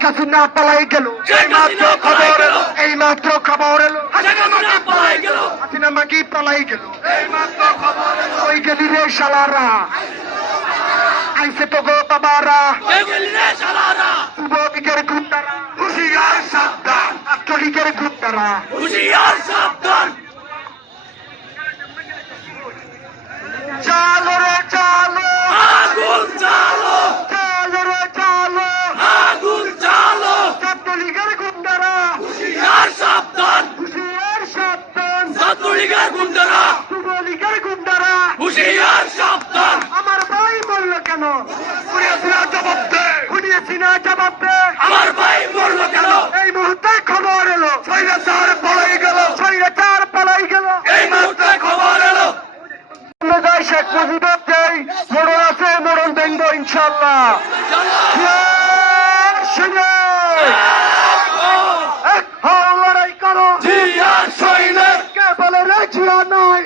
শেখ হাসিনা পালাই গেল, এই মাত্র খবর এলো হাসিনা মাকি পালাই গেল, ওই গেলি রে শালারা, আইসে তো গো বাবারা, যুবলীগের গুন্ডারা, হুশিয়ার সাবধান, ছাত্রলীগের গুন্ডারা, হুশিয়ার সাবধান। চালো রে চালো, আগুন চালো, চালো রে চালো, আগুন চালো, ছাত্রলীগের গুন্ডারা, হুশিয়ার সাবধান, হুশিয়ার সাবধান, ছাত্রলীগের গুন্ডারা, যুবলীগের গুন্ডারা, হুশিয়ার সাবধান। আমার ভাই বলল কেন? খুনিয়াছিনা জবাব দে, খুনিয়াছিনা জবাব দে, আমার ভাই বলল কেন? এই মুহূর্তে খবর এলো স্বৈরাচার পালাই গেল, স্বৈরাচার পালাই গেল, এই মুহূর্তে খবর এলো। শেখ মুজিবের যেই মরণ আছে, মরণ দেখবো ইনশাল্লাহ। লড়াই করো, কে বলে রে জিয়া নাই,